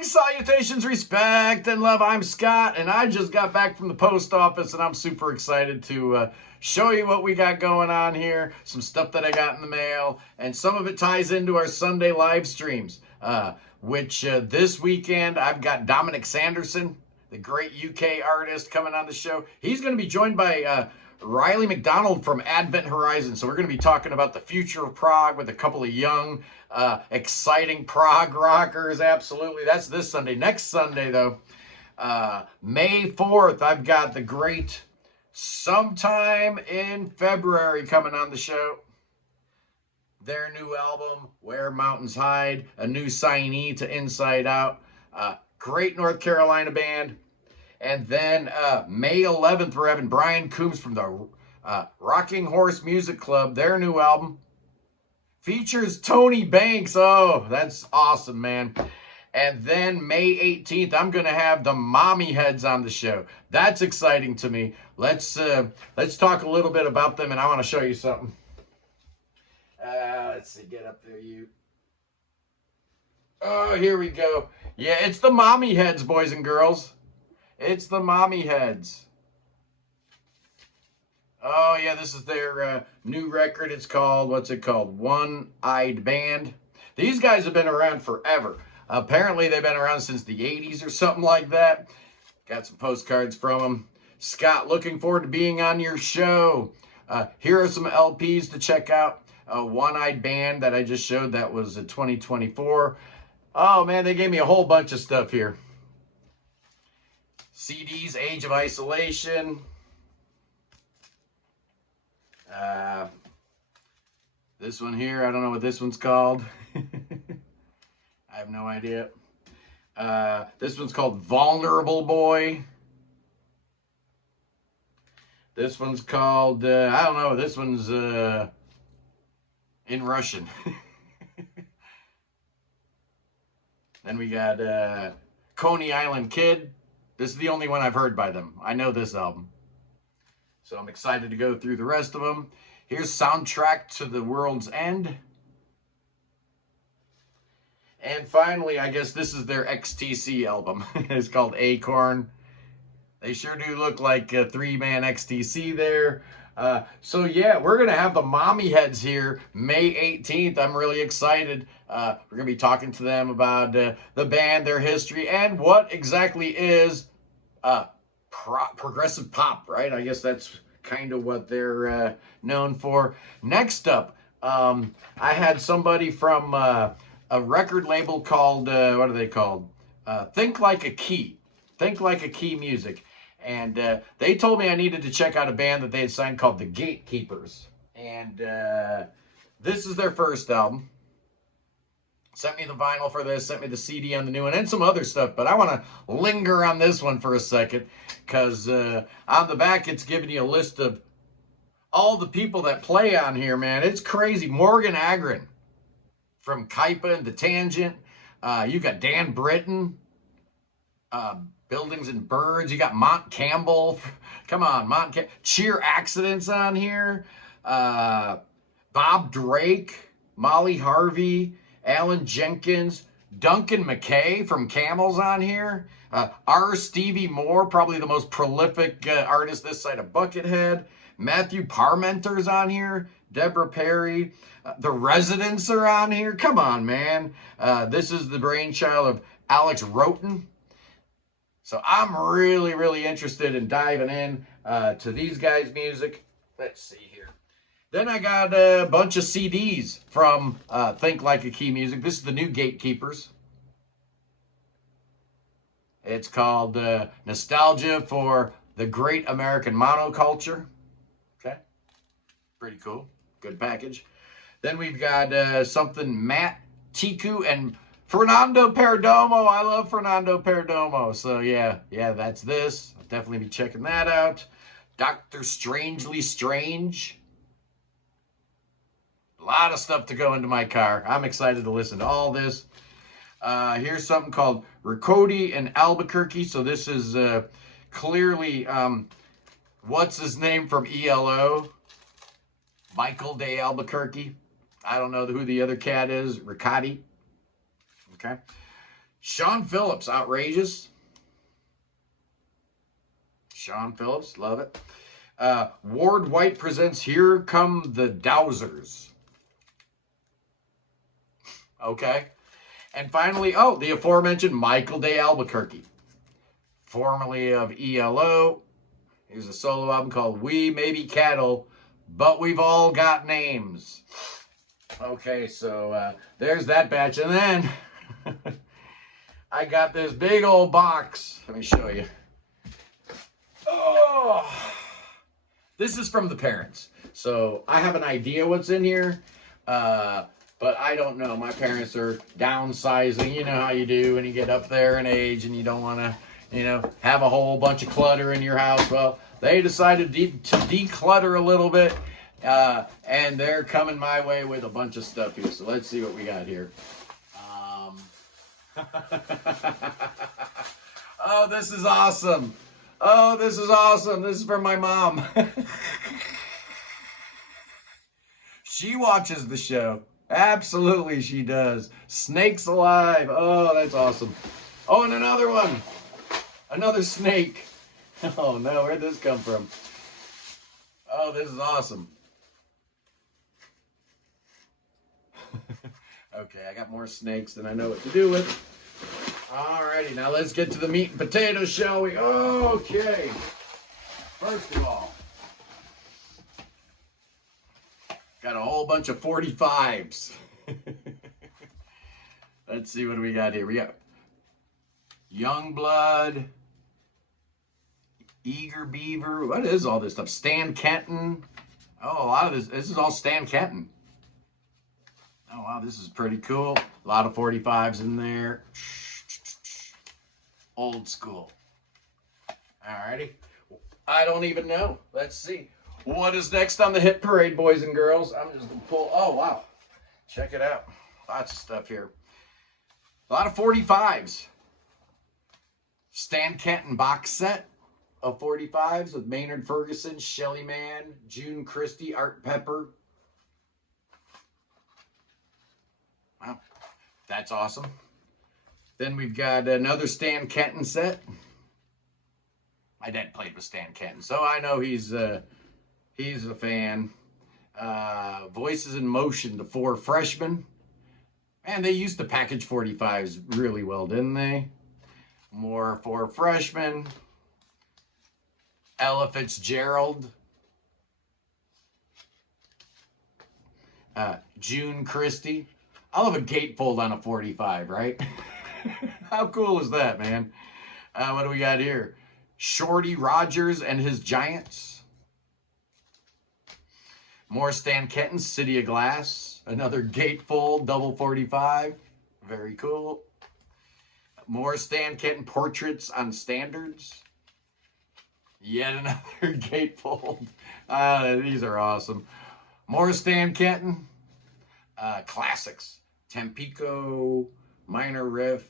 Greetings, salutations, respect, and love. I'm Scott, and I just got back from the post office, and I'm super excited to show you what we got going on here, some stuff that I got in the mail, and some of it ties into our Sunday live streams, which this weekend I've got Dominic Sanderson, the great UK artist, coming on the show. He's going to be joined by Riley McDonald from Advent Horizon. So we're going to be talking about the future of prog with a couple of young, exciting prog rockers. Absolutely. That's this Sunday. Next Sunday, though, May 4th, I've got the great Sometime in February coming on the show. Their new album, Where Mountains Hide, a new signee to Inside Out. Great North Carolina band. And then May 11th, we're having Brian Coombs from the Rocking Horse Music Club. Their new album features Tony Banks. Oh, that's awesome, man. And then May 18th, I'm going to have the Mommy Heads on the show. That's exciting to me. Let's talk a little bit about them, and I want to show you something. Let's see, get up there, you. Oh, here we go. Yeah, it's the Mommy Heads, boys and girls. It's the Mommy Heads. Oh, yeah, this is their new record. It's called, what's it called? One-Eyed Band. These guys have been around forever. Apparently, they've been around since the 80s or something like that. Got some postcards from them. Scott, looking forward to being on your show. Here are some LPs to check out. One-Eyed Band that I just showed. That was 2024. Oh, man, they gave me a whole bunch of stuff here. CDs, Age of Isolation. This one here, I don't know what this one's called. I have no idea. This one's called Vulnerable Boy. This one's called, I don't know, this one's in Russian. Then we got Coney Island Kid. This is the only one I've heard by them. I know this album. So I'm excited to go through the rest of them. Here's Soundtrack to the World's End. And finally, I guess this is their XTC album. It's called Acorn. They sure do look like a three-man XTC there. So yeah, we're going to have the Mommy Heads here May 18th. I'm really excited. We're going to be talking to them about the band, their history, and what exactly is progressive pop, right? I guess that's kind of what they're known for. Next up, I had somebody from a record label called, what are they called? Think Like a Key. Think Like a Key Music. And they told me I needed to check out a band that they had signed called The Gatekeepers. And this is their first album. Sent me the vinyl for this, sent me the CD on the new one, and some other stuff. But I want to linger on this one for a second, because on the back it's giving you a list of all the people that play on here, man. It's crazy. Morgan Agron from Kaipa and The Tangent. You got Dan Britton, Buildings and Birds. You got Mont Campbell. Come on, Cheer Accidents on here. Bob Drake, Molly Harvey, Alan Jenkins, Duncan McKay from Camels on here. R. Stevie Moore, probably the most prolific artist this side of Buckethead. Matthew Parmenter's on here. Deborah Perry. The Residents are on here. Come on, man. This is the brainchild of Alex Roten. So I'm really, really interested in diving in to these guys' music. Let's see here. Then I got a bunch of CDs from Think Like a Key Music. This is the new Gatekeepers. It's called Nostalgia for the Great American Monoculture. Okay. Pretty cool. Good package. Then we've got something Matt Tiku and Fernando Perdomo. I love Fernando Perdomo. So yeah, that's this. I'll definitely be checking that out. Dr. Strangely Strange. A lot of stuff to go into my car. I'm excited to listen to all this. Here's something called Ricody and Albuquerque. So this is clearly, what's his name from ELO? Michael de Albuquerque. I don't know who the other cat is. Ricotti. Okay. Sean Phillips, outrageous. Sean Phillips, love it. Ward White presents Here Come the Dowsers. Okay. And finally, oh, the aforementioned Michael Day Albuquerque, formerly of ELO. Here's a solo album called We May Be Cattle, But We've All Got Names. Okay, so there's that batch. And then I got this big old box. Let me show you. Oh, this is from the parents. So I have an idea what's in here. But I don't know. My parents are downsizing. You know how you do when you get up there in age and you don't want to, you know, have a whole bunch of clutter in your house. Well, they decided to declutter a little bit, and they're coming my way with a bunch of stuff here. So let's see what we got here. Oh, this is awesome. Oh, this is awesome. This is from my mom. She watches the show. Absolutely, she does. Snakes Alive. Oh, that's awesome. Oh, and another one. Another snake. Oh, no. Where'd this come from? Oh, this is awesome. Okay, I got more snakes than I know what to do with. Alrighty, now let's get to the meat and potatoes, shall we? Okay. First of all, got a whole bunch of 45s. Let's see what do we got here. We got Youngblood, Eager Beaver. What is all this stuff? Stan Kenton. Oh, a lot of this. This is all Stan Kenton. Oh, wow, this is pretty cool. A lot of 45s in there. Old school. Alrighty. I don't even know. Let's see. What is next on the hit parade, boys and girls? I'm just going to pull. Oh, wow. Check it out. Lots of stuff here. A lot of 45s. Stan Kenton box set of 45s with Maynard Ferguson, Shelly Manne, June Christie, Art Pepper. Wow. That's awesome. Then we've got another Stan Kenton set. My dad played with Stan Kenton, so I know he's a fan. Voices in Motion, the Four Freshmen. Man, they used to package 45s really well, didn't they? More Four Freshmen. Ella Fitzgerald. June Christie. I love a gatefold on a 45, right? How cool is that, man? What do we got here? Shorty Rogers and His Giants. More Stan Kenton, City of Glass. Another gatefold, double 45. Very cool. More Stan Kenton portraits on standards. Yet another gatefold. These are awesome. More Stan Kenton. Classics. Tampico, Minor Riff,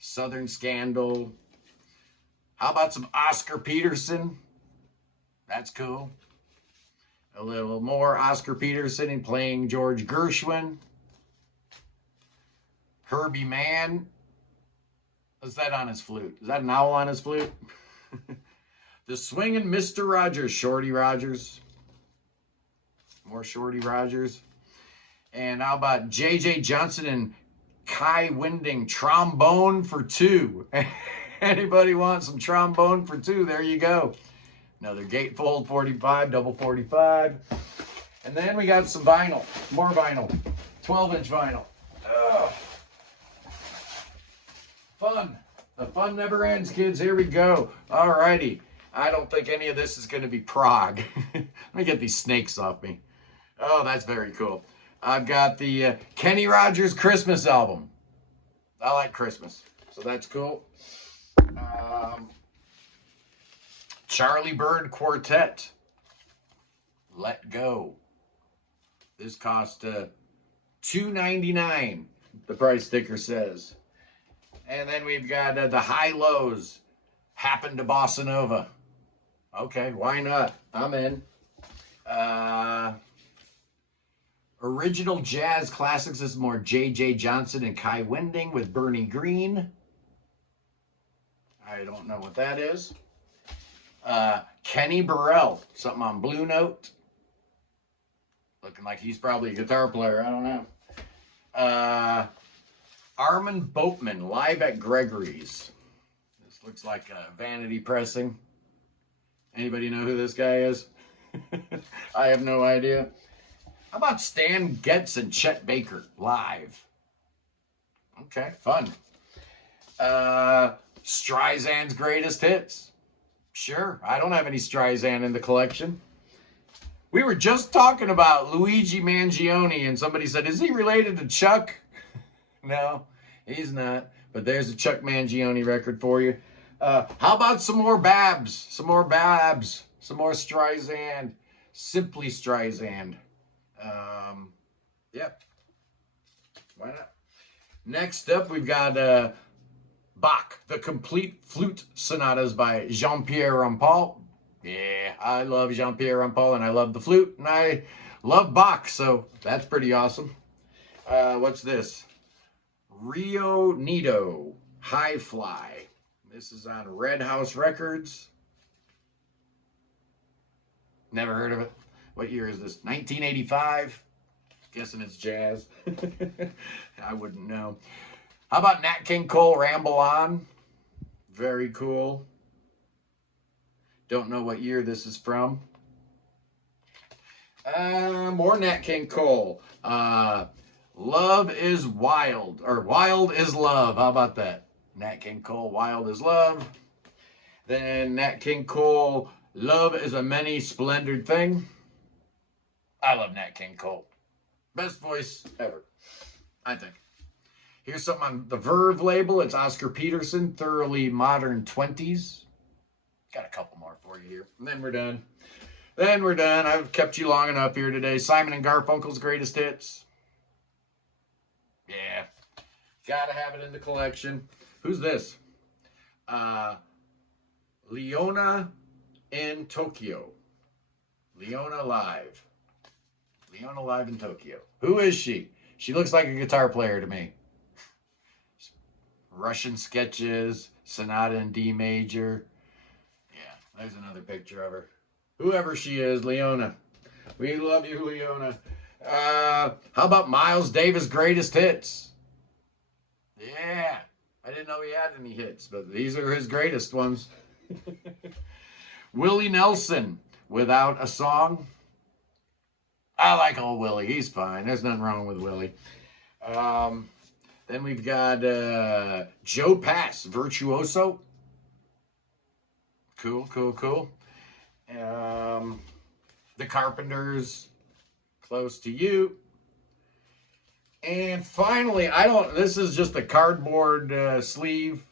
Southern Scandal. How about some Oscar Peterson? That's cool. A little more Oscar Peterson playing George Gershwin. Herbie Mann. What's that on his flute? Is that an owl on his flute? The Swingin' Mr. Rogers, Shorty Rogers. More Shorty Rogers. And how about J.J. Johnson and Kai Winding, Trombone for Two. Anybody want some trombone for two? There you go. Another gatefold 45, double 45. And then we got some vinyl, more vinyl, 12-inch vinyl. Ugh. Fun. The fun never ends, kids. Here we go. All righty. I don't think any of this is going to be prog. Let me get these snakes off me. Oh, that's very cool. I've got the Kenny Rogers Christmas album. I like Christmas, so that's cool. Charlie Bird Quartet. Let Go. This cost $2.99, the price sticker says. And then we've got the High Lows. Happen to Bossa Nova. Okay, why not? I'm in. Original Jazz Classics. This is more J.J. Johnson and Kai Winding with Bernie Green. I don't know what that is. Kenny Burrell, something on Blue Note. Looking like he's probably a guitar player. I don't know. Armin Boatman, live at Gregory's. This looks like vanity pressing. Anybody know who this guy is? I have no idea. How about Stan Getz and Chet Baker, live? Okay, fun. Streisand's Greatest Hits. Sure, I don't have any Streisand in the collection. We were just talking about Luigi Mangione, and somebody said, is he related to Chuck? No, he's not. But there's a Chuck Mangione record for you. How about some more Babs? Some more Babs. Some more Streisand. Simply Streisand. Yep. Why not? Next up, we've got Bach, the Complete Flute Sonatas by Jean-Pierre Rampal. Yeah, I love Jean-Pierre Rampal, and I love the flute, and I love Bach, so that's pretty awesome. What's this? Rio Nito, High Fly. This is on Red House Records. Never heard of it. What year is this? 1985? Guessing it's jazz. I wouldn't know. How about Nat King Cole, Ramble On? Very cool. Don't know what year this is from. More Nat King Cole. Love is Wild, or Wild is Love. How about that? Nat King Cole, Wild is Love. Then Nat King Cole, Love is a Many Splendored Thing. I love Nat King Cole. Best voice ever, I think. Here's something on the Verve label. It's Oscar Peterson, Thoroughly Modern 20s. Got a couple more for you here. And then we're done. I've kept you long enough here today. Simon and Garfunkel's Greatest Hits. Yeah. Gotta have it in the collection. Who's this? Leona in Tokyo. Leona Live. Leona Live in Tokyo. Who is she? She looks like a guitar player to me. Russian Sketches, Sonata in D major. Yeah, there's another picture of her. Whoever she is, Leona. We love you, Leona. How about Miles Davis' Greatest Hits? Yeah, I didn't know he had any hits, but these are his greatest ones. Willie Nelson, Without a Song. I like old Willie. He's fine. There's nothing wrong with Willie. Then we've got Joe Pass, Virtuoso. Cool. The Carpenters, Close to You. And finally, this is just a cardboard sleeve.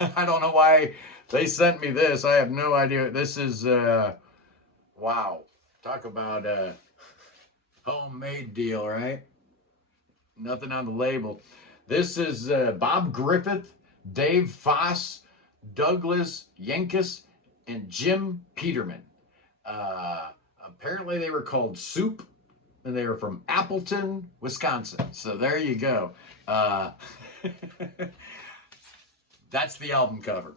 I don't know why they sent me this. I have no idea. This is, wow. Talk about a homemade deal, right? Nothing on the label. This is Bob Griffith, Dave Foss, Douglas Yankus, and Jim Peterman. Apparently they were called Soup, and they were from Appleton, Wisconsin. So there you go. That's the album cover.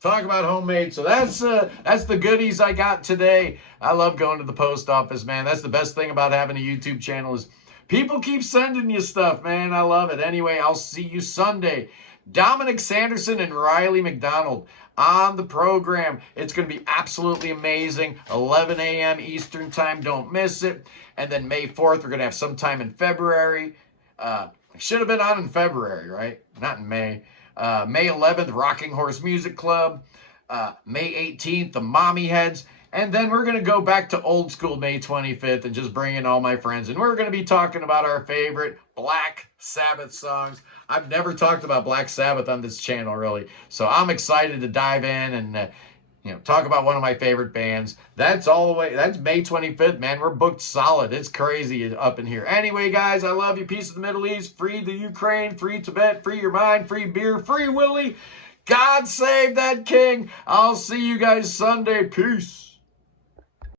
Talk about homemade. So that's the goodies I got today. I love going to the post office, man. That's the best thing about having a YouTube channel is people keep sending you stuff, man. I love it. Anyway, I'll see you Sunday. Dominic Sanderson and Riley McDonald on the program. It's going to be absolutely amazing. 11 a.m. Eastern time. Don't miss it. And then May 4th, we're going to have some time in February. Should have been on in February, right? Not in May. May 11th, Rocking Horse Music Club. May 18th, the Mommy Heads. And then we're going to go back to old school May 25th and just bring in all my friends. And we're going to be talking about our favorite Black Sabbath songs. I've never talked about Black Sabbath on this channel, really. So I'm excited to dive in and talk about one of my favorite bands. That's all the way. That's May 25th, man. We're booked solid. It's crazy up in here. Anyway, guys, I love you. Peace of the Middle East. Free the Ukraine. Free Tibet. Free your mind. Free beer. Free Willie. God save that king. I'll see you guys Sunday. Peace.